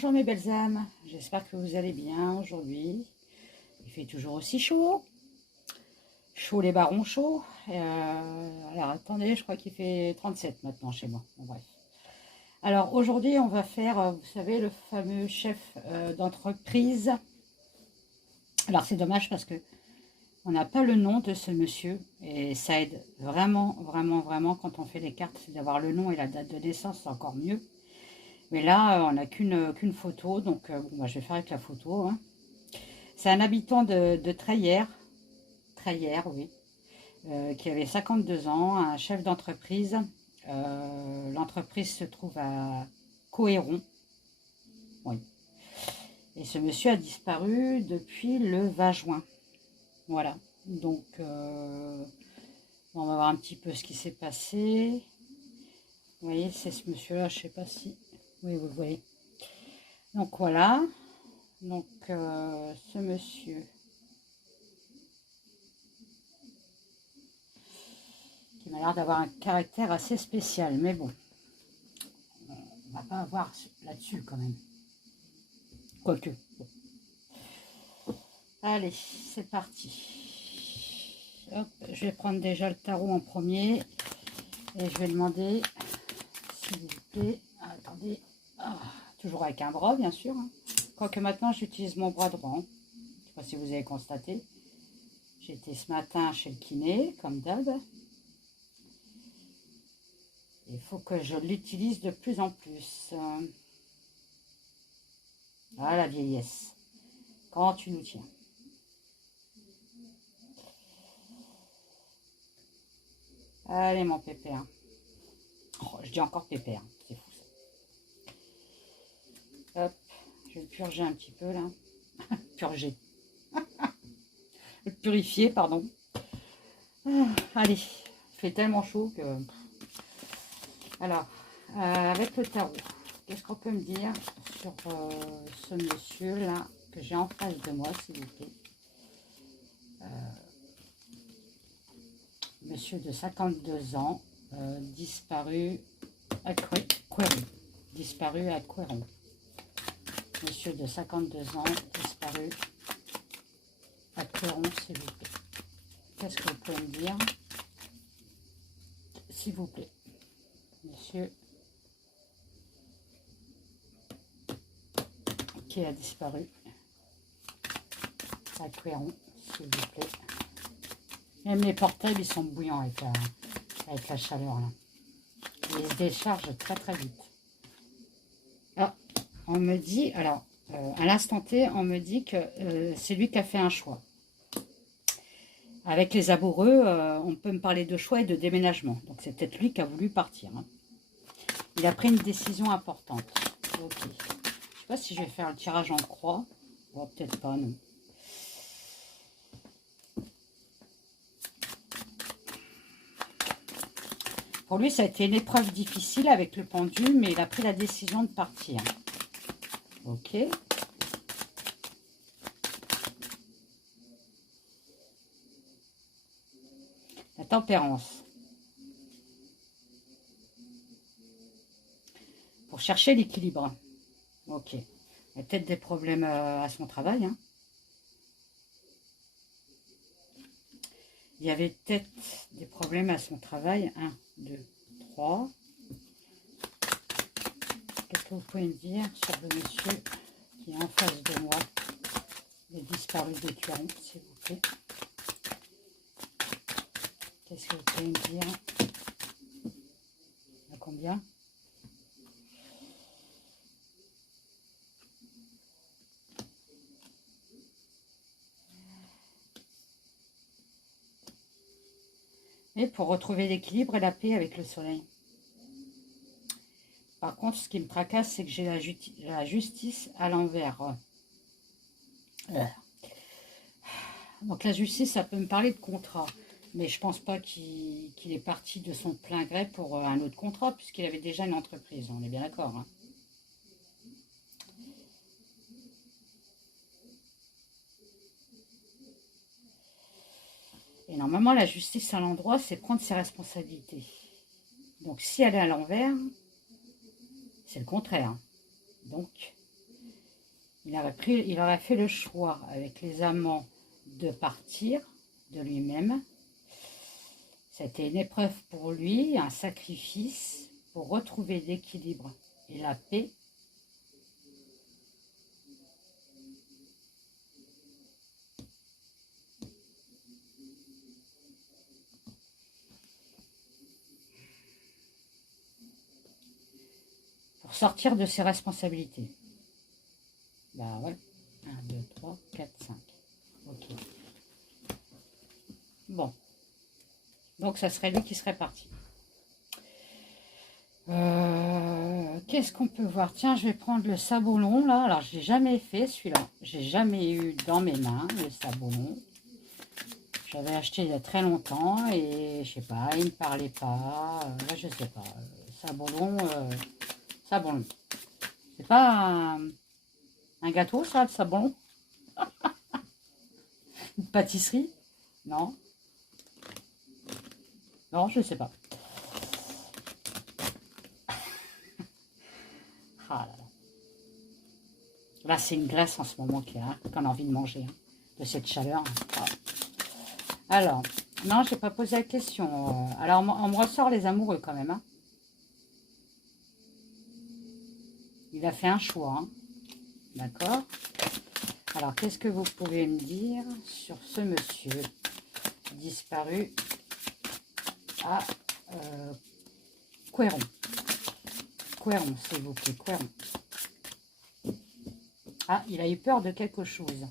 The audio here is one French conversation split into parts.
Bonjour mes belles âmes, j'espère que vous allez bien aujourd'hui. Il fait toujours aussi chaud. Chaud les barons chauds. Alors attendez, je crois qu'il fait 37 maintenant chez moi. Bon, bref. Alors aujourd'hui on va faire, vous savez, le fameux chef d'entreprise. Alors c'est dommage parce que on n'a pas le nom de ce monsieur. Et ça aide vraiment, vraiment, vraiment quand on fait des cartes, c'est d'avoir le nom et la date de naissance, c'est encore mieux. Mais là, on n'a qu'une photo, donc bon, bah, je vais faire avec la photo. Hein. C'est un habitant de Treillères, oui, qui avait 52 ans, un chef d'entreprise. L'entreprise se trouve à Coëron. Oui. Et ce monsieur a disparu depuis le 20 juin. Voilà. Donc, on va voir un petit peu ce qui s'est passé. Vous voyez, c'est ce monsieur-là, je ne sais pas si... Oui, vous le voyez. Donc, voilà. Donc, ce monsieur... qui m'a l'air d'avoir un caractère assez spécial, mais bon, on va pas avoir là-dessus quand même. Quoique. Bon. Allez, c'est parti. Hop, je vais prendre déjà le tarot en premier et je vais demander, s'il vous plaît, attendez, toujours avec un bras bien sûr. Hein. Quoique maintenant j'utilise mon bras droit. Hein. Je ne sais pas si vous avez constaté. J'ai été ce matin chez le kiné, comme d'hab. Il faut que je l'utilise de plus en plus. Ah, la vieillesse. Quand tu nous tiens. Allez, mon pépère. Oh, je dis encore pépère. C'est fou, ça. Hop. Je vais le purger un petit peu, là. Purger. Le purifier, pardon. Allez. Il fait tellement chaud que... Alors, avec le tarot, qu'est-ce qu'on peut me dire sur ce monsieur-là que j'ai en face de moi, s'il vous plaît. Monsieur de 52 ans, disparu à Coëron. Disparu à Coëron. Monsieur de 52 ans, disparu à Coëron, s'il vous plaît. Qu'est-ce que vous pouvez me dire, s'il vous plaît, monsieur qui a disparu à Coëron, s'il vous plaît. Même les portables, ils sont bouillants avec la chaleur, là. Ils se déchargent très très vite. Ah, on me dit, alors, à l'instant T, on me dit que c'est lui qui a fait un choix. Avec les amoureux, on peut me parler de choix et de déménagement. Donc c'est peut-être lui qui a voulu partir. Hein. Il a pris une décision importante. Ok. Je ne sais pas si je vais faire le tirage en croix. Bon, peut-être pas, non. Pour lui, ça a été une épreuve difficile avec le pendu, mais il a pris la décision de partir. Ok. La tempérance. Pour chercher l'équilibre. Ok. Il y a peut-être des problèmes à son travail. Hein. Il y avait peut-être des problèmes à son travail. 1, 2, 3. Qu'est-ce que vous pouvez me dire sur le monsieur qui est en face de moi? Les disparus de Coëron, s'il vous plaît. Qu'est-ce que vous pouvez me dire? À combien? Et pour retrouver l'équilibre et la paix avec le soleil. Par contre, ce qui me tracasse, c'est que j'ai la justice à l'envers. Donc la justice, ça peut me parler de contrat. Mais je ne pense pas qu'il est parti de son plein gré pour un autre contrat, puisqu'il avait déjà une entreprise. On est bien d'accord. Hein. Et normalement, la justice à l'endroit, c'est prendre ses responsabilités. Donc si elle est à l'envers, c'est le contraire. Donc, il aurait fait le choix avec les amants de partir de lui-même. C'était une épreuve pour lui, un sacrifice pour retrouver l'équilibre et la paix. Pour sortir de ses responsabilités. Bah ouais. 1, 2, 3, 4, 5. Ok. Bon. Donc ça serait lui qui serait parti. Qu'est-ce qu'on peut voir? Tiens, je vais prendre le saboulon là. Alors, je l'ai jamais fait celui-là. J'ai jamais eu dans mes mains le saboulon. J'avais acheté il y a très longtemps et je sais pas, il me parlait pas. Je sais pas. Saboulon, saboulon. C'est pas un gâteau ça, le saboulon? Une pâtisserie? Non. Non, je sais pas. Ah là là. Là, c'est une glace en ce moment qu'on a envie de manger, hein, de cette chaleur. Ah. Alors, non, j'ai pas posé la question. Alors, on me ressort les amoureux quand même. Hein. Il a fait un choix. Hein. D'accord. Alors, qu'est-ce que vous pouvez me dire sur ce monsieur disparu à Couëron? Couëron, s'il vous plaît, Couëron. Ah, il a eu peur de quelque chose.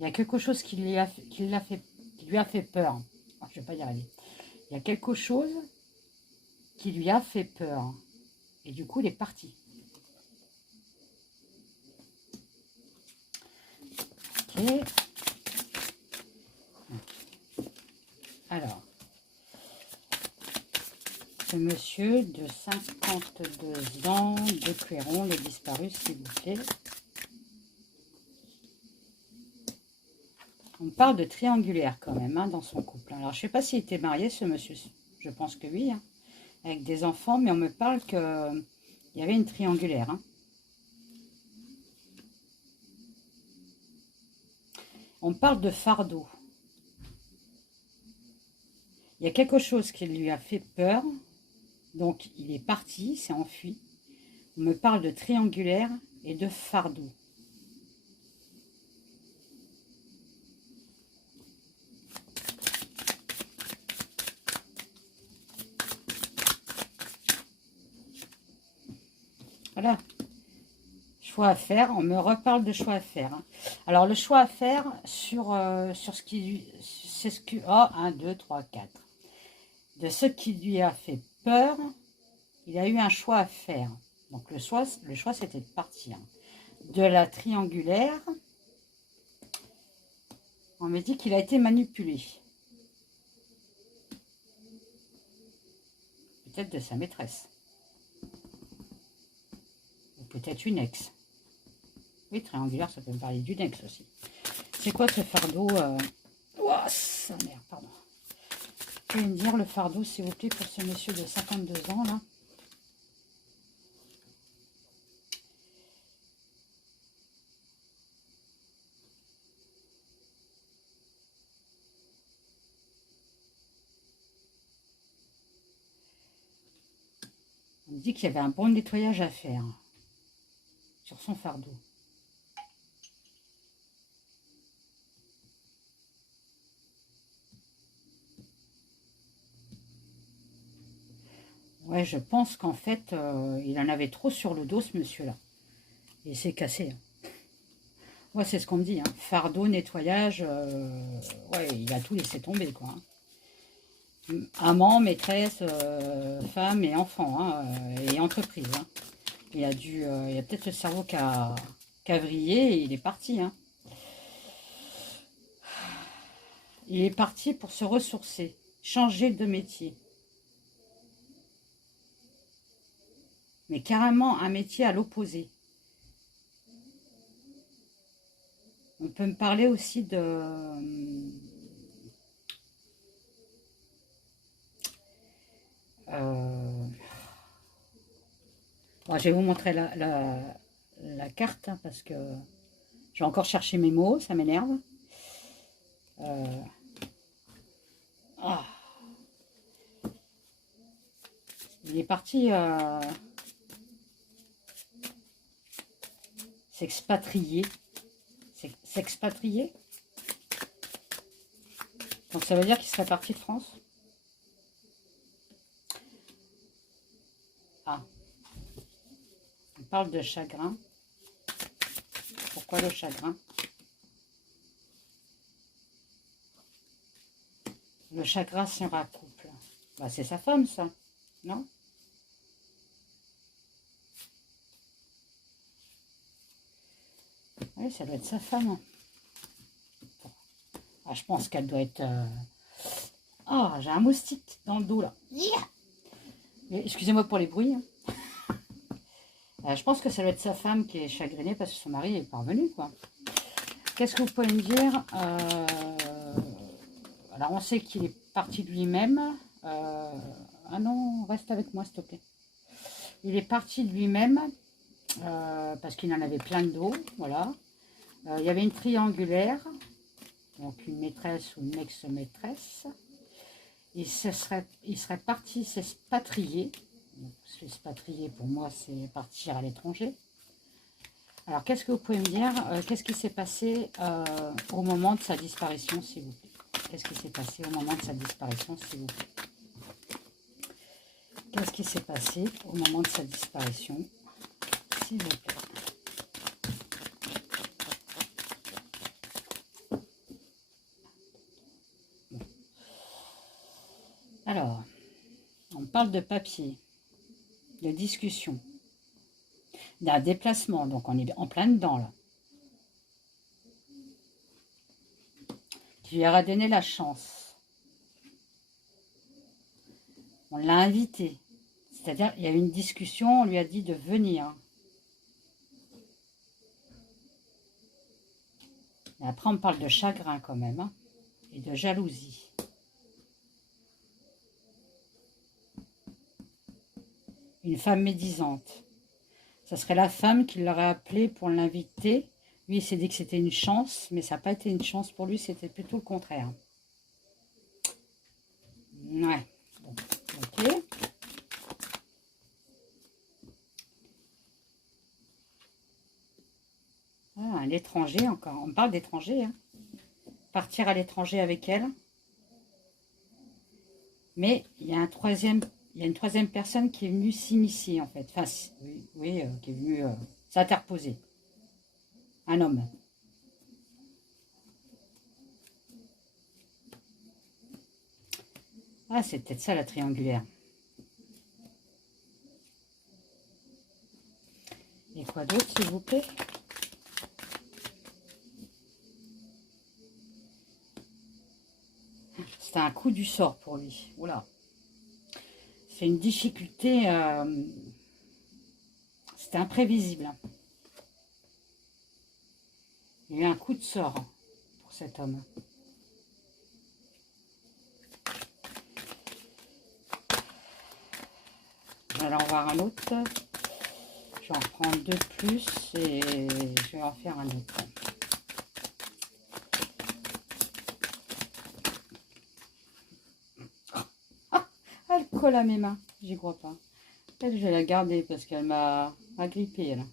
Il y a quelque chose qui lui a fait peur. Oh, je ne vais pas y arriver. Il y a quelque chose qui lui a fait peur. Et du coup, il est parti. Ok. Alors, ce monsieur de 52 ans de Couëron, le disparu, s'il vous plaît. On parle de triangulaire quand même hein, dans son couple. Alors, je ne sais pas s'il était marié, ce monsieur. Je pense que oui, hein, avec des enfants, mais on me parle qu'il y avait une triangulaire. Hein. On parle de fardeau. Il y a quelque chose qui lui a fait peur, donc il est parti, s'est enfui. On me parle de triangulaire et de fardeau. Voilà. Choix à faire. On me reparle de choix à faire. Hein. Alors, le choix à faire sur ce qui lui... C'est ce que... Oh, 1, 2, 3, 4. De ce qui lui a fait peur, il a eu un choix à faire. Donc, le choix c'était de partir. De la triangulaire, on me dit qu'il a été manipulé. Peut-être de sa maîtresse. Ou peut-être une ex. Oui, triangulaire, ça peut me parler d'une ex aussi. C'est quoi ce fardeau Oh, sa mère, pardon. Vous pouvez me dire le fardeau, s'il vous plaît, pour ce monsieur de 52 ans, là? On me dit qu'il y avait un bon nettoyage à faire sur son fardeau. Ouais, je pense qu'en fait, il en avait trop sur le dos, ce monsieur-là. Et il s'est cassé. Hein. Ouais, c'est ce qu'on me dit. Hein. Fardeau, nettoyage, ouais, il a tout laissé tomber, quoi. Hein. Amant, maîtresse, femme et enfant, hein, et entreprise. Hein. Il a peut-être le cerveau qui a vrillé et il est parti. Hein. Il est parti pour se ressourcer, changer de métier. Mais carrément un métier à l'opposé. On peut me parler aussi de... Bon, je vais vous montrer la carte, hein, parce que Je vais encore chercher mes mots, ça m'énerve. Ah. Il est parti s'expatrier. S'expatrier. Donc ça veut dire qu'il serait parti de France. Ah. On parle de chagrin. Pourquoi le chagrin? Le chagrin sera couple. Bah, c'est sa femme, ça, non? Oui, ça doit être sa femme. Ah, je pense qu'elle doit être... Ah, j'ai un moustique dans le dos, là. Excusez-moi pour les bruits. Je pense que ça doit être sa femme qui est chagrinée parce que son mari est parvenu, quoi. Qu'est-ce que vous pouvez me dire? Alors, on sait qu'il est parti de lui-même. Ah non, reste avec moi, s'il te plaît. Il est parti de lui-même parce qu'il en avait plein de dos, voilà. Il y avait une triangulaire, donc une maîtresse ou une ex-maîtresse. Il serait parti s'expatrier. S'expatrier, pour moi, c'est partir à l'étranger. Alors, qu'est-ce que vous pouvez me dire? Qu'est-ce qui s'est passé au moment de sa disparition, s'il vous plaît? Qu'est-ce qui s'est passé au moment de sa disparition, s'il vous plaît? Qu'est-ce qui s'est passé au moment de sa disparition, s'il vous plaît? Alors, on parle de papier, de discussion, d'un déplacement, donc on est en plein dedans là. Qui lui aura donné la chance. On l'a invité, c'est-à-dire il y a eu une discussion, on lui a dit de venir. Et après on parle de chagrin quand même, hein, et de jalousie. Une femme médisante. Ça serait la femme qui l'aurait appelé pour l'inviter. Lui, il s'est dit que c'était une chance, mais ça n'a pas été une chance pour lui, c'était plutôt le contraire. Ouais, bon, ok. Ah, l'étranger encore, on parle d'étranger, hein. Partir à l'étranger avec elle. Mais il y a une troisième personne qui est venue s'immiscer, en fait. Enfin, oui, qui est venue s'interposer. Un homme. Ah, c'est peut-être ça la triangulaire. Et quoi d'autre, s'il vous plaît? C'était un coup du sort pour lui. Oula. C'est une difficulté. C'était imprévisible. Il y a eu un coup de sort pour cet homme. Je vais en voir un autre. Je vais en prendre deux de plus et je vais en faire un autre. Elle colle à mes mains, j'y crois pas. Peut-être je vais la garder parce qu'elle m'a agrippée là.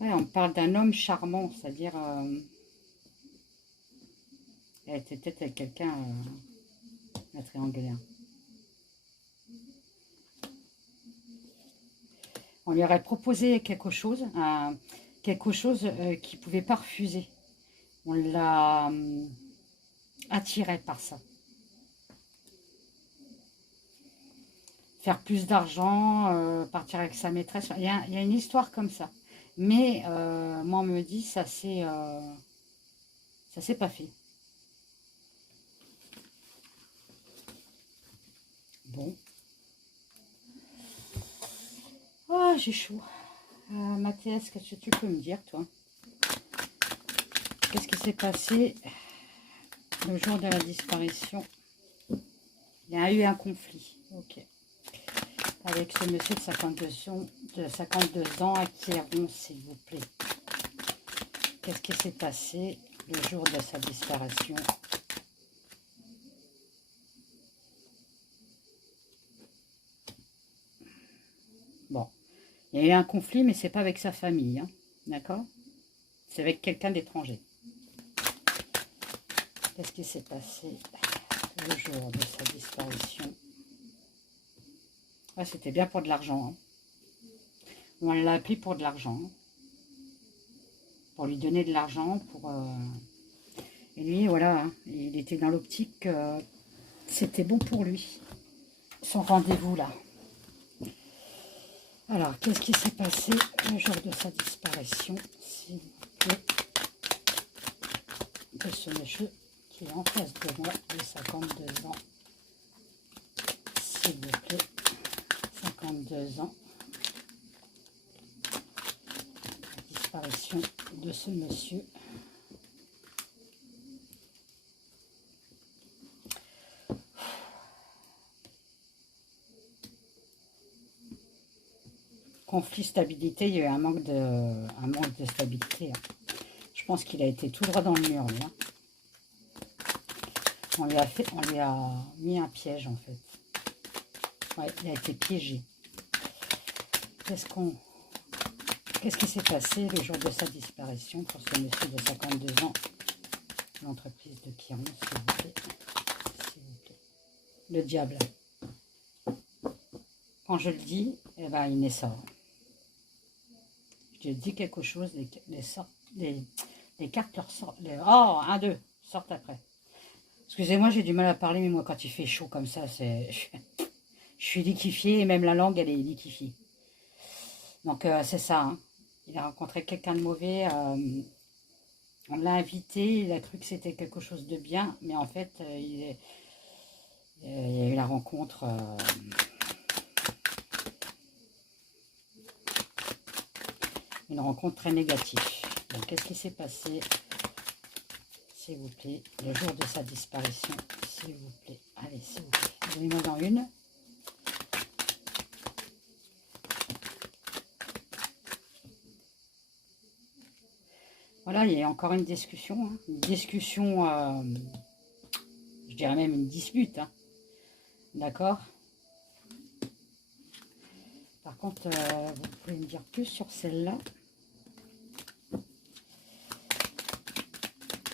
Ouais, on parle d'un homme charmant, c'est-à-dire elle était peut-être avec quelqu'un la triangulaire. On lui aurait proposé quelque chose qu'il ne pouvait pas refuser. On l'a attiré par ça. Faire plus d'argent, partir avec sa maîtresse. Il y a une histoire comme ça. Mais moi, on me dit, ça s'est pas fait. Bon. Oh, j'ai chaud. Mathias, qu'est-ce que tu peux me dire, toi? Qu'est-ce qui s'est passé le jour de la disparition? Il y a eu un conflit. Ok. Avec ce monsieur de 52 ans à qui est rond, s'il vous plaît. qu'est-ce qui s'est passé le jour de sa disparition? Bon, il y a eu un conflit, mais c'est pas avec sa famille, hein, d'accord? C'est avec quelqu'un d'étranger. Qu'est-ce qui s'est passé le jour de sa disparition? Ah, c'était bien pour de l'argent. Hein. On l'a appelé pour de l'argent. Hein. Pour lui donner de l'argent. Et lui, voilà, hein, il était dans l'optique que c'était bon pour lui. Son rendez-vous, là. Alors, qu'est-ce qui s'est passé le jour de sa disparition, s'il vous plaît, de ce monsieur qui est en face de moi, de 52 ans. S'il vous plaît, 52 ans. La disparition de ce monsieur. Conflit, stabilité, il y a eu un manque de stabilité. Hein. Je pense qu'il a été tout droit dans le mur, lui. Hein. On lui a mis un piège, en fait. Ouais, il a été piégé. Qu'est-ce qui s'est passé le jour de sa disparition pour ce monsieur de 52 ans? L'entreprise de Chiron, s'il vous plaît. S'il vous plaît. Le diable. Quand je le dis, eh ben, il sort. Je dis quelque chose, les cartes leur sortent. Oh, 1, 2, sortent après. Excusez-moi, j'ai du mal à parler, mais moi, quand il fait chaud comme ça, je suis liquéfiée et même la langue, elle est liquéfiée. Donc, c'est ça. Hein. Il a rencontré quelqu'un de mauvais. On l'a invité. Il a cru que c'était quelque chose de bien. Mais en fait, il y a eu la rencontre... une rencontre très négative. Donc, qu'est-ce qui s'est passé, s'il vous plaît, le jour de sa disparition, s'il vous plaît. Allez, s'il vous plaît. Donnez-moi dans une. Voilà, il y a encore une discussion. Hein. Une discussion, je dirais même une dispute. Hein. D'accord? Par contre, vous pouvez me dire plus sur celle-là.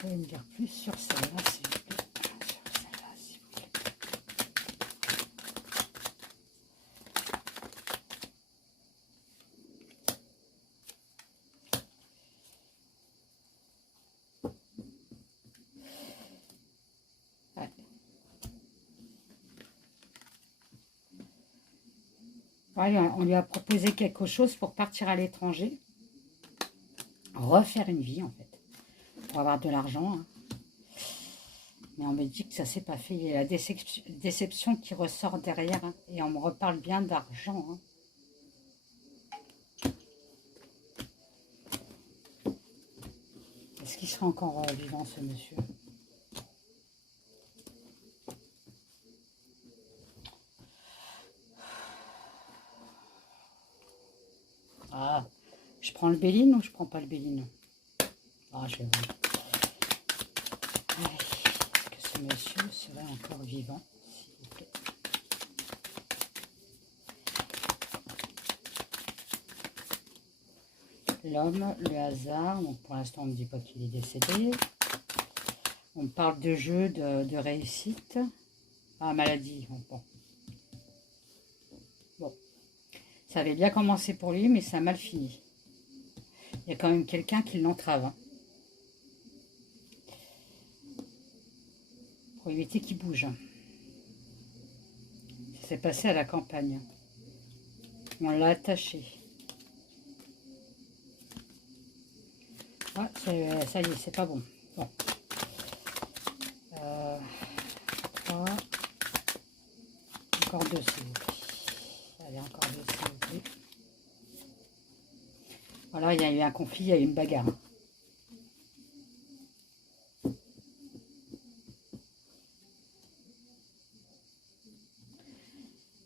Vous pouvez me dire plus sur celle-là, s'il vous plaît. Sur celle-là, s'il vous plaît. Ouais. Ouais, on lui a proposé quelque chose pour partir à l'étranger. Refaire une vie, en fait. Pour avoir de l'argent. Hein. Mais on me dit que ça s'est pas fait. Il y a la déception qui ressort derrière. Hein, et on me reparle bien d'argent. Hein. Est-ce qu'il sera encore vivant, ce monsieur? Ah, je prends le Béline ou je prends pas le Béline? Ah, je vais voir. Est-ce que ce monsieur serait encore vivant, s'il vous plaît? L'homme, le hasard. Donc pour l'instant, on ne me dit pas qu'il est décédé. On parle de jeu, de réussite. Ah, maladie. Bon. Ça avait bien commencé pour lui, mais ça a mal fini. Il y a quand même quelqu'un qui l'entrave. Hein. Pour éviter qu'il bouge. Ça s'est passé à la campagne. On l'a attaché. Ah, ça y est, c'est pas bon. Bon. 3. Encore 2, s'il vous plaît. Allez, encore 2, s'il vous plaît. Voilà, il y a eu un conflit, il y a eu une bagarre.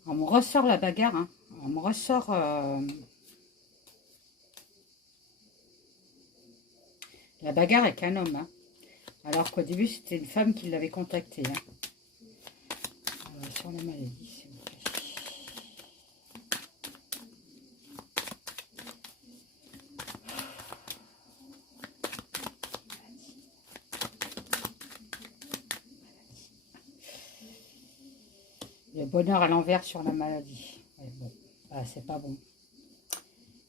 On me ressort la bagarre. Hein. On me ressort La bagarre avec un homme, hein. Alors qu'au début, c'était une femme qui l'avait contacté. Hein. Sur la maladie, s'il vous plaît. Le bonheur à l'envers sur la maladie. Ouais, bon. Ah, c'est pas bon.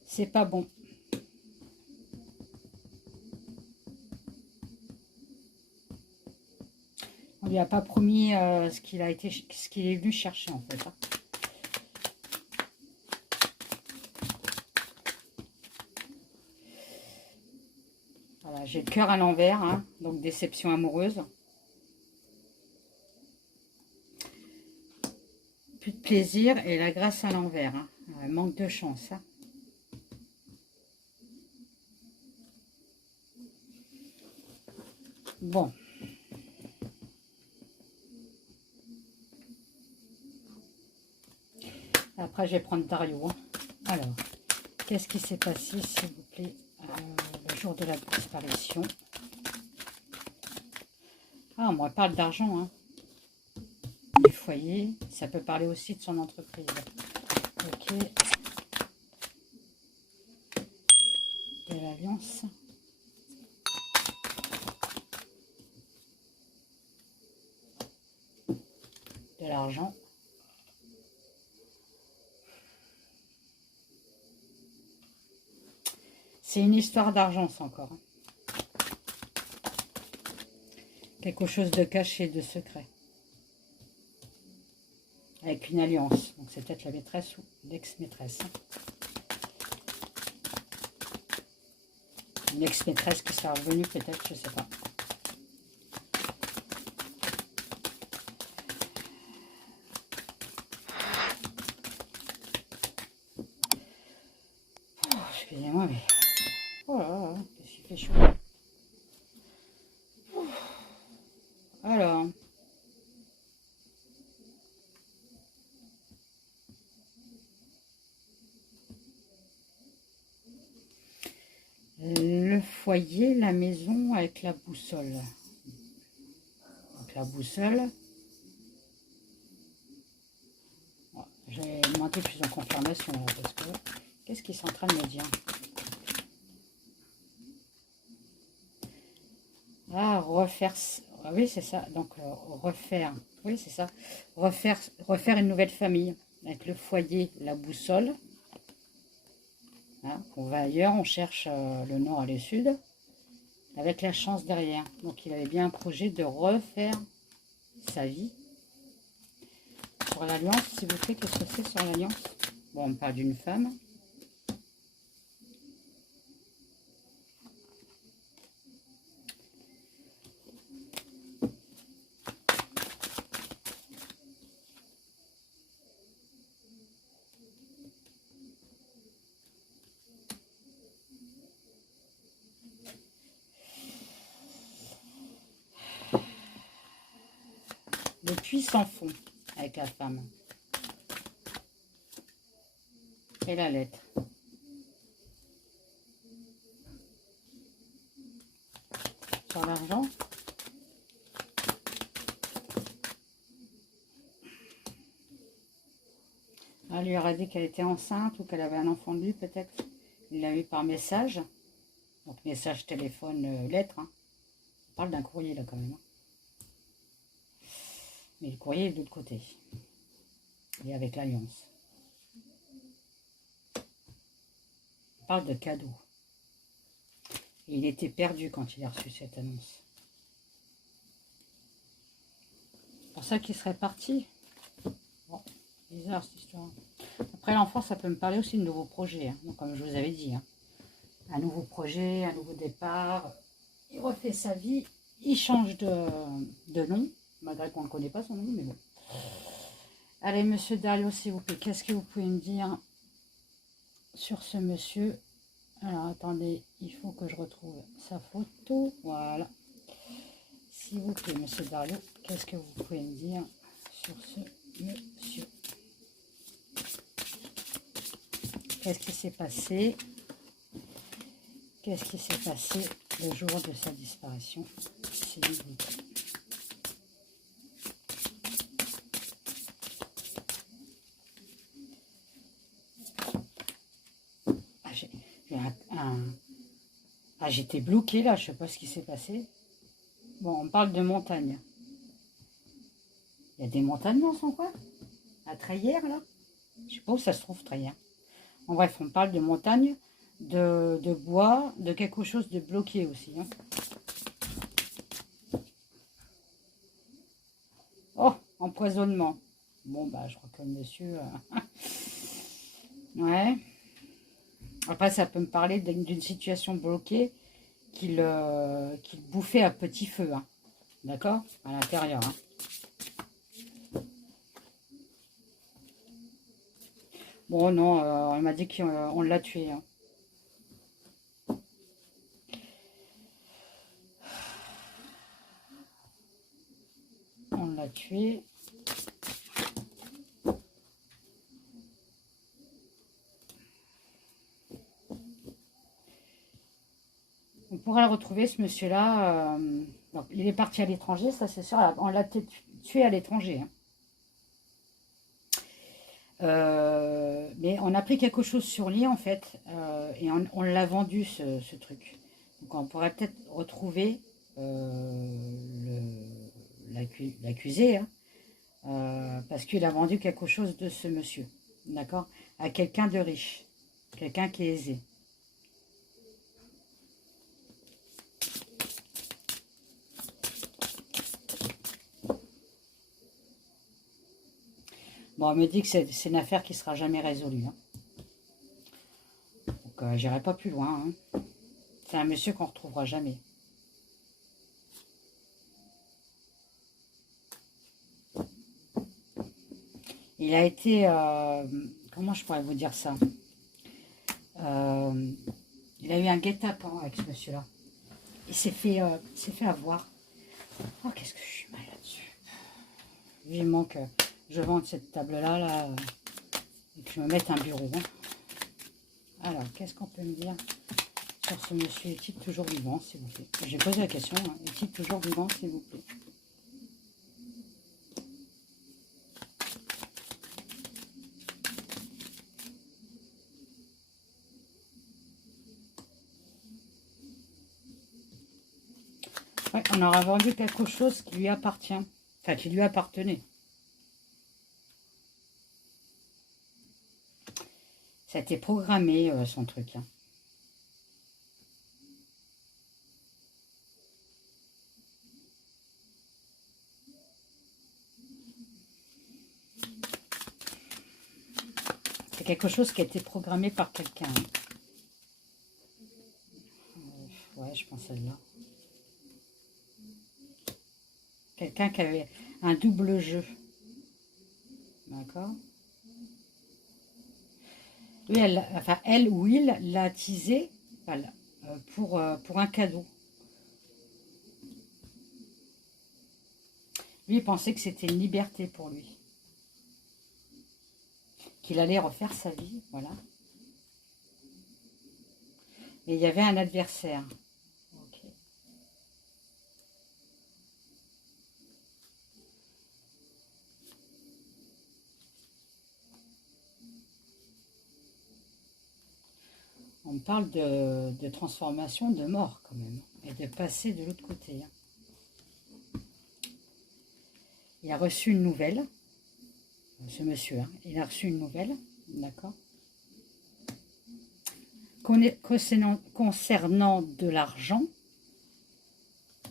C'est pas bon. On lui a pas promis ce qu'il est venu chercher en fait. Hein. Voilà, j'ai le cœur à l'envers, hein, donc déception amoureuse. Plus de plaisir et la grâce à l'envers. Hein. Manque de chance. Hein. Bon. Après, je vais prendre Dario. Hein. Alors, qu'est-ce qui s'est passé, s'il vous plaît, le jour de la disparition? Ah, on parle d'argent, hein. Du foyer. Ça peut parler aussi de son entreprise. Ok. De l'alliance. De l'argent. C'est une histoire d'argent, ça encore. Hein. Quelque chose de caché, de secret. Avec une alliance. Donc c'est peut-être la maîtresse ou l'ex-maîtresse. Hein. Une ex-maîtresse qui sera revenue peut-être, je ne sais pas. Oh, excusez-moi, mais... Oh là là, qu'est-ce qu'il fait chaud. Alors... Le foyer, la maison avec la boussole. Donc la boussole. J'ai demandé plus en confirmation là, parce que qu'est-ce qu'ils sont en train de me dire? Ah, refaire. Ah oui, c'est ça. Donc refaire. Oui, c'est ça. Refaire une nouvelle famille avec le foyer, la boussole. Hein, on va ailleurs, on cherche le nord et le sud, avec la chance derrière. Donc il avait bien un projet de refaire sa vie. Sur l'alliance, s'il vous plaît, qu'est-ce que c'est sur l'alliance? Bon, on parle d'une femme. Le puits sans fond avec la femme. Et la lettre. Sur l'argent. Elle lui aurait dit qu'elle était enceinte ou qu'elle avait un enfant de lui, peut-être. Il l'a eu par message. Donc message, téléphone, lettre. Hein. On parle d'un courrier là quand même. Hein. Mais le courrier est de l'autre côté. Et avec l'alliance. On parle de cadeau. Et il était perdu quand il a reçu cette annonce. C'est pour ça qu'il serait parti. Bon, bizarre cette histoire. Après l'enfant, ça peut me parler aussi de nouveaux projets. Hein. Donc, comme je vous avais dit. Hein. Un nouveau projet, un nouveau départ. Il refait sa vie. Il change de nom. Malgré qu'on ne connaît pas son nom, mais bon. Allez, monsieur Dario, s'il vous plaît, qu'est-ce que vous pouvez me dire sur ce monsieur? Alors, attendez, il faut que je retrouve sa photo. Voilà. S'il vous plaît, monsieur Dario, qu'est-ce que vous pouvez me dire sur ce monsieur? Qu'est-ce qui s'est passé? Qu'est-ce qui s'est passé le jour de sa disparition, s'il vous plaît. Ah, j'étais bloquée là, je sais pas ce qui s'est passé. Bon, on parle de montagne. Il y a des montagnes dans son coin? À Treillère, là? Je sais pas où ça se trouve, Treillère. En bref, on parle de montagne, de bois, de quelque chose de bloqué aussi. Hein. Oh, empoisonnement. Bon, bah, je crois que le monsieur... ouais. Après, ça peut me parler d'une situation bloquée qu'il bouffait à petit feu. Hein. D'accord? À l'intérieur. Hein. Bon, non, on m'a dit qu'on l'a tué. Hein. On l'a tué. On pourrait le retrouver, ce monsieur-là. Il est parti à l'étranger, ça c'est sûr. On l'a tué à l'étranger. Hein. Mais on a pris quelque chose sur lui, en fait. Et on l'a vendu, ce truc. Donc on pourrait peut-être retrouver l'accusé. Hein, parce qu'il a vendu quelque chose de ce monsieur. D'accord? À quelqu'un de riche. Quelqu'un qui est aisé. Bon, on me dit que c'est une affaire qui ne sera jamais résolue. Hein. Donc, j'irai pas plus loin. Hein. C'est un monsieur qu'on ne retrouvera jamais. Il a été... comment je pourrais vous dire ça? Il a eu un guet-apens avec ce monsieur-là. Il s'est fait avoir. Oh, qu'est-ce que je suis mal là-dessus. Vivement que je vende cette table-là, là, et que je me mette un bureau. Hein. Alors, qu'est-ce qu'on peut me dire sur ce monsieur? Est-il toujours vivant, s'il vous plaît? J'ai posé la question. Hein. Est-il toujours vivant, s'il vous plaît? Ouais, on aura vendu quelque chose qui lui appartient. Enfin, qui lui appartenait. Ça a été programmé, son truc. Hein. C'est quelque chose qui a été programmé par quelqu'un. Hein. Ouais, je pense celle-là. Quelqu'un qui avait un double jeu. D'accord? Oui, elle ou il l'a attisé voilà, pour un cadeau. Lui, il pensait que c'était une liberté pour lui. Qu'il allait refaire sa vie, voilà. Et il y avait un adversaire. Okay. On parle de transformation, de mort quand même. Et de passer de l'autre côté. Il a reçu une nouvelle. Ce monsieur, hein, il a reçu une nouvelle. D'accord. Concernant de l'argent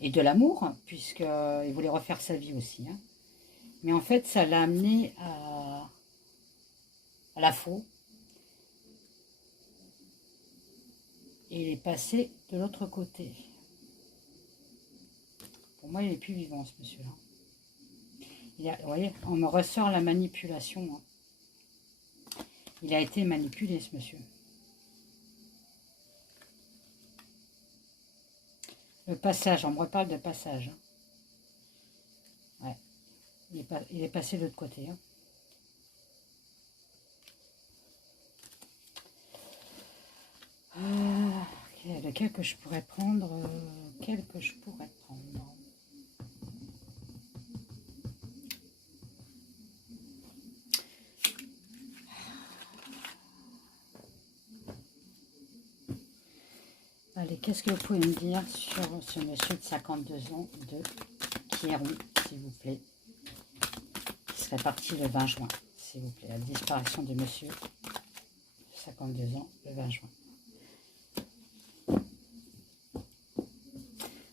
et de l'amour, puisqu'il voulait refaire sa vie aussi. Hein. Mais en fait, ça l'a amené à la faux. Et il est passé de l'autre côté. Pour moi, il n'est plus vivant, ce monsieur-là. Vous voyez, on me ressort la manipulation. Hein. Il a été manipulé, ce monsieur. Le passage, on me reparle de passage. Hein. Ouais. Il est passé de l'autre côté. Hein. Lequel que je pourrais prendre quel que je pourrais prendre. Allez, qu'est-ce que vous pouvez me dire sur ce monsieur de 52 ans de Quiéron, s'il vous plaît, qui serait parti le 20 juin, s'il vous plaît, la disparition de monsieur de 52 ans le 20 juin.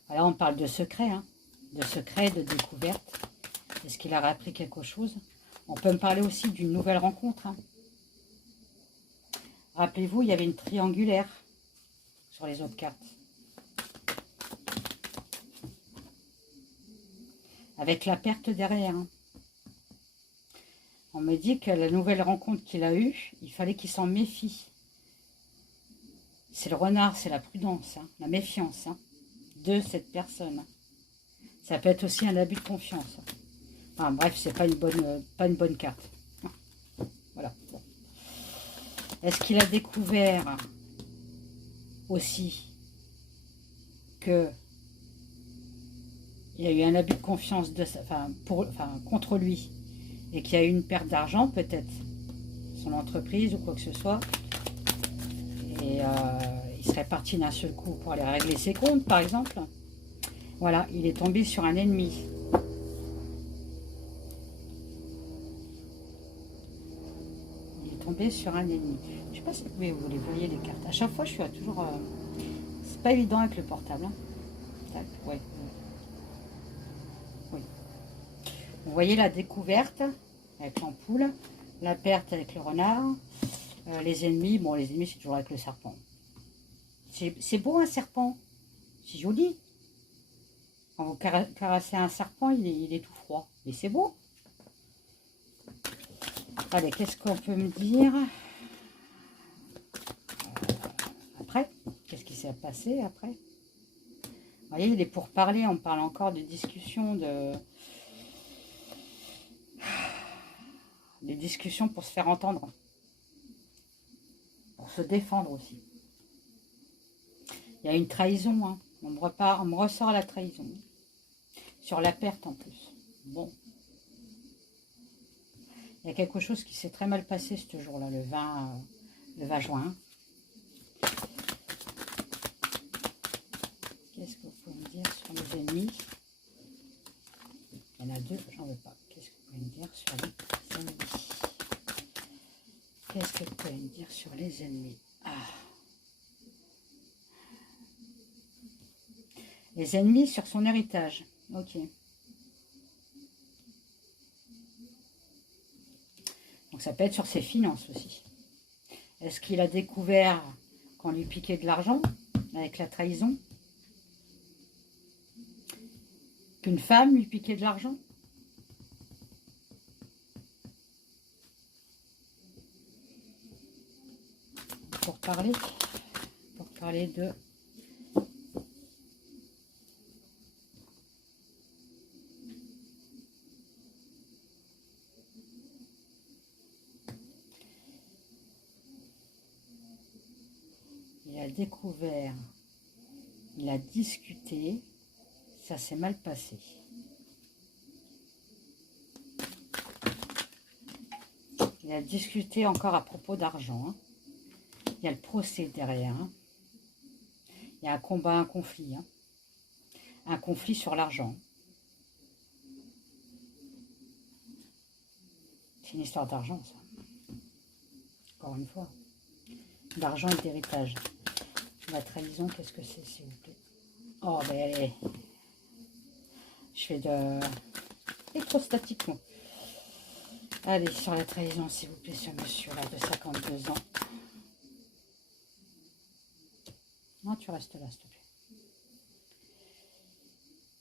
Alors on parle de secret, hein, de découverte. Est-ce qu'il a appris quelque chose? On peut me parler aussi d'une nouvelle rencontre. Hein. Rappelez-vous, il y avait une triangulaire sur les autres cartes. Avec la perte derrière. Hein. On me dit que la nouvelle rencontre qu'il a eue, il fallait qu'il s'en méfie. C'est le renard, c'est la prudence, hein, la méfiance hein, de cette personne. Ça peut être aussi un abus de confiance. Enfin, bref, c'est pas une bonne carte. Voilà. Bon. Est-ce qu'il a découvert aussi que il y a eu un abus de confiance contre lui et qu'il y a eu une perte d'argent, peut-être, son entreprise ou quoi que ce soit, et il serait parti d'un seul coup pour aller régler ses comptes, par exemple. Voilà, il est tombé sur un ennemi. Il est tombé sur un ennemi. Je ne sais pas si vous les voyez les cartes. À chaque fois, je suis toujours... c'est pas évident avec le portable. Hein. Tac, ouais. Oui. Vous voyez la découverte avec l'ampoule, la perte avec le renard, les ennemis. Bon, les ennemis, c'est toujours avec le serpent. C'est beau un serpent. C'est joli. Quand vous caressez un serpent, il est tout froid. Mais c'est beau. Allez, qu'est-ce qu'on peut me dire après? Qu'est-ce qui s'est passé après? Vous voyez, il est pour parler. On parle encore de discussions, des discussions pour se faire entendre. Pour se défendre aussi. Il y a une trahison. Hein. On me ressort la trahison. Sur la perte en plus. Bon. Il y a quelque chose qui s'est très mal passé ce jour-là, le 20 juin. Qu'est-ce que vous pouvez me dire sur les ennemis? Il y en a deux, j'en veux pas. Qu'est-ce que vous pouvez me dire sur les ennemis? Qu'est-ce que vous pouvez me dire sur les ennemis? Les ennemis sur son héritage. Ok. Donc ça peut être sur ses finances aussi. Est-ce qu'il a découvert qu'on lui piquait de l'argent avec la trahison? Qu'une femme lui piquait de l'argent? Pour parler de... Il a découvert, il a discuté, ça s'est mal passé. Il a discuté encore à propos d'argent. Hein. Il y a le procès derrière. Hein. Il y a un combat, un conflit. Hein. Un conflit sur l'argent. C'est une histoire d'argent, ça. Encore une fois. D'argent et d'héritage. La trahison, qu'est-ce que c'est, s'il vous plaît? Oh, ben allez. Je fais de électrostatique, moi. Allez, sur la trahison, s'il vous plaît, ce monsieur-là de 52 ans. Non, tu restes là, s'il te plaît.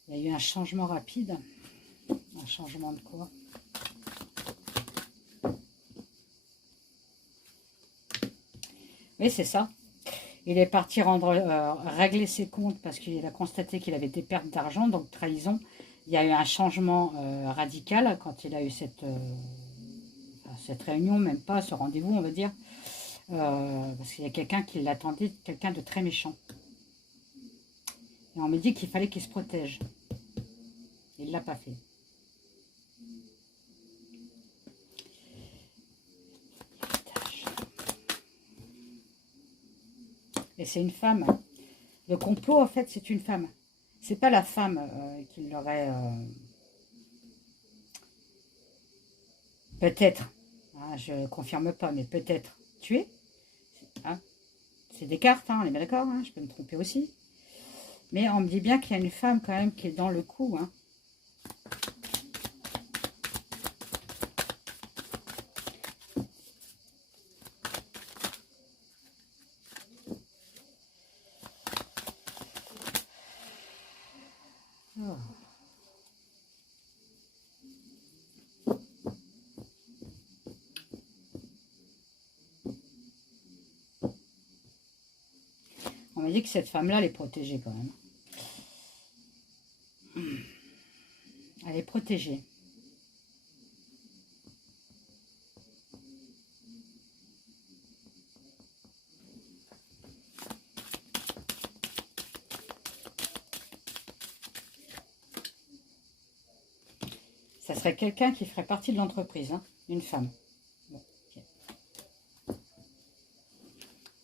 Il y a eu un changement rapide. Un changement de quoi? Oui, c'est ça. Il est parti régler ses comptes parce qu'il a constaté qu'il avait des pertes d'argent, donc trahison. Il y a eu un changement radical quand il a eu cette réunion, même pas ce rendez-vous, on va dire. Parce qu'il y a quelqu'un qui l'attendait, quelqu'un de très méchant. Et on me dit qu'il fallait qu'il se protège. Il ne l'a pas fait. Et c'est une femme. Le complot, en fait, c'est une femme. C'est pas la femme qui l'aurait... peut-être, hein, je ne confirme pas, mais peut-être tué. Hein, c'est des cartes, hein, on est bien d'accord, hein, je peux me tromper aussi. Mais on me dit bien qu'il y a une femme quand même qui est dans le coup. Hein. Oh. On m'a dit que cette femme-là, elle est protégée quand même. Elle est protégée. Ça serait quelqu'un qui ferait partie de l'entreprise, hein, une femme. Bon, okay.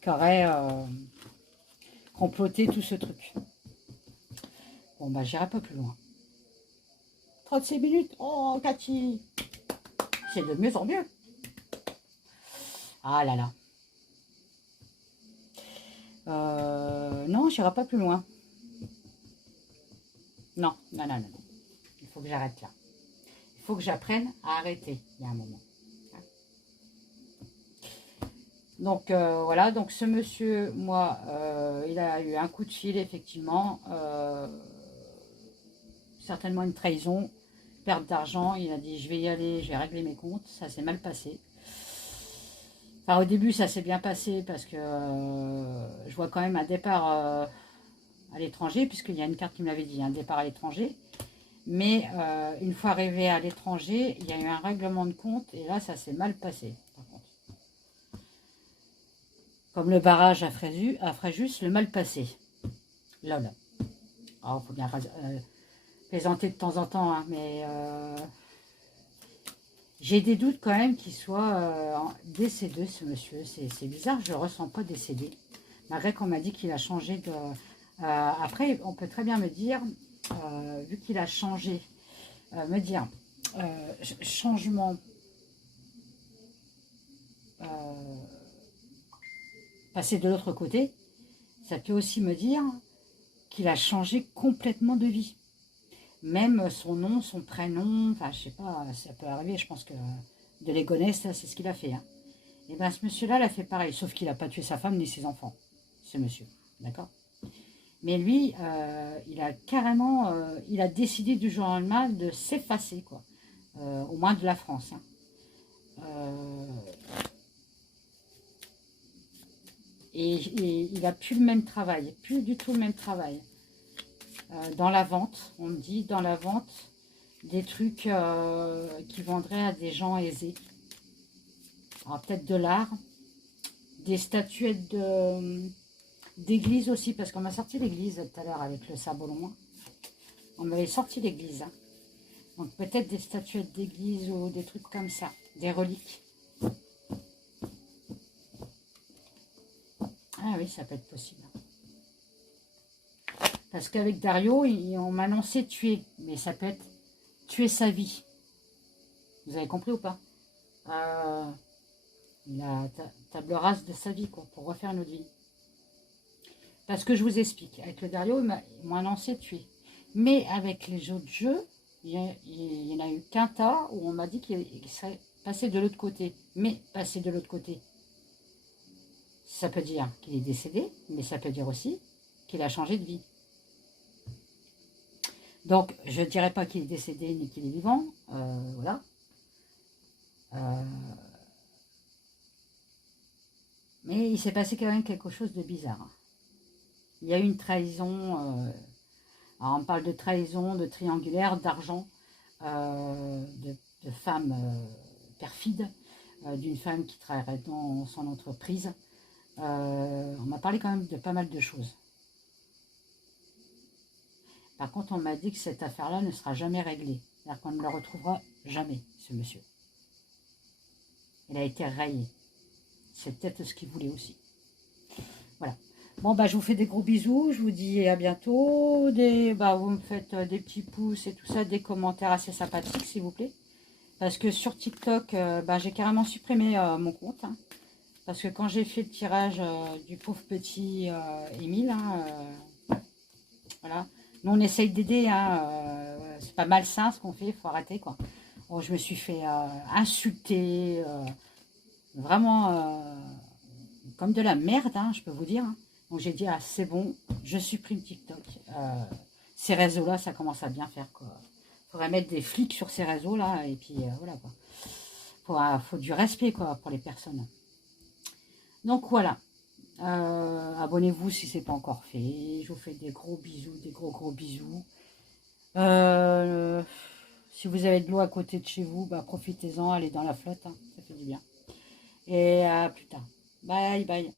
Qui aurait comploté tout ce truc. Bon, bah, j'irai pas plus loin. 36 minutes. Oh, Cathy. C'est de mieux en mieux. Ah là là. Non, j'irai pas plus loin. Non, non, non, non. Il faut que j'arrête là. Il faut que j'apprenne à arrêter. Il y a un moment. Donc voilà, donc ce monsieur, moi, il a eu un coup de fil, effectivement. Certainement une trahison, perte d'argent. Il a dit, je vais y aller, je vais régler mes comptes. Ça s'est mal passé. Enfin, au début, ça s'est bien passé parce que je vois quand même un départ à l'étranger, puisqu'il y a une carte qui me l'avait dit, un départ à l'étranger. Mais une fois arrivé à l'étranger, il y a eu un règlement de compte et là, ça s'est mal passé, par contre. Comme le barrage à Fréjus, le mal passé. Là. Alors, il faut bien plaisanter de temps en temps, hein, mais j'ai des doutes quand même qu'il soit décédé, ce monsieur. C'est bizarre, je ne le ressens pas décédé. Malgré qu'on m'a dit qu'il a changé de... après, on peut très bien me dire, vu qu'il a changé, me dire, changement... passer de l'autre côté, ça peut aussi me dire qu'il a changé complètement de vie. Même son nom, son prénom, enfin je sais pas, ça peut arriver, je pense que de l'égonesse, c'est ce qu'il a fait. Hein. Et bien ce monsieur-là, il a fait pareil, sauf qu'il n'a pas tué sa femme ni ses enfants, ce monsieur, d'accord. Mais lui, il a carrément, il a décidé du jour au lendemain de s'effacer, quoi, au moins de la France. Hein. Et il n'a plus le même travail, plus du tout le même travail. Dans la vente, on me dit, dans la vente, des trucs qui vendraient à des gens aisés. Alors peut-être de l'art, des statuettes d'église aussi, parce qu'on m'a sorti l'église tout à l'heure avec le sabot loin. On m'avait sorti l'église. Hein. Donc peut-être des statuettes d'église ou des trucs comme ça, des reliques. Ah oui, ça peut être possible. Parce qu'avec Dario, on m'a annoncé tuer. Mais ça peut être tuer sa vie. Vous avez compris ou pas? La table rase de sa vie, quoi, pour refaire une autre vie. Parce que je vous explique. Avec le Dario, ils m'ont annoncé tuer. Mais avec les autres jeux, il y en a eu qu'un tas où on m'a dit qu'il serait passé de l'autre côté. Mais passer de l'autre côté, ça peut dire qu'il est décédé, mais ça peut dire aussi qu'il a changé de vie. Donc, je ne dirais pas qu'il est décédé ni qu'il est vivant. Voilà. Mais il s'est passé quand même quelque chose de bizarre. Il y a eu une trahison. Alors on parle de trahison, de triangulaire, d'argent, de femmes perfides, d'une femme qui travaillerait dans son entreprise. On m'a parlé quand même de pas mal de choses. Par contre, on m'a dit que cette affaire-là ne sera jamais réglée. C'est-à-dire qu'on ne le retrouvera jamais, ce monsieur. Il a été rayé. C'est peut-être ce qu'il voulait aussi. Voilà. Bon, bah, je vous fais des gros bisous. Je vous dis à bientôt. Vous me faites des petits pouces et tout ça, des commentaires assez sympathiques, s'il vous plaît. Parce que sur TikTok, j'ai carrément supprimé mon compte. Hein. Parce que quand j'ai fait le tirage du pauvre petit Émile, hein, voilà. Nous, on essaye d'aider. Hein, c'est pas malsain ce qu'on fait, il faut arrêter, quoi. Bon, je me suis fait insulter. Vraiment comme de la merde, hein, je peux vous dire. Hein. Donc j'ai dit, ah c'est bon, je supprime TikTok. Ces réseaux-là, ça commence à bien faire, quoi. Faudrait mettre des flics sur ces réseaux-là, et puis voilà, quoi. Faut du respect, quoi, pour les personnes. Donc voilà. Abonnez-vous si c'est pas encore fait. Je vous fais des gros bisous, des gros bisous. Si vous avez de l'eau à côté de chez vous, profitez-en, allez dans la flotte, hein, ça fait du bien. Et à plus tard. Bye bye.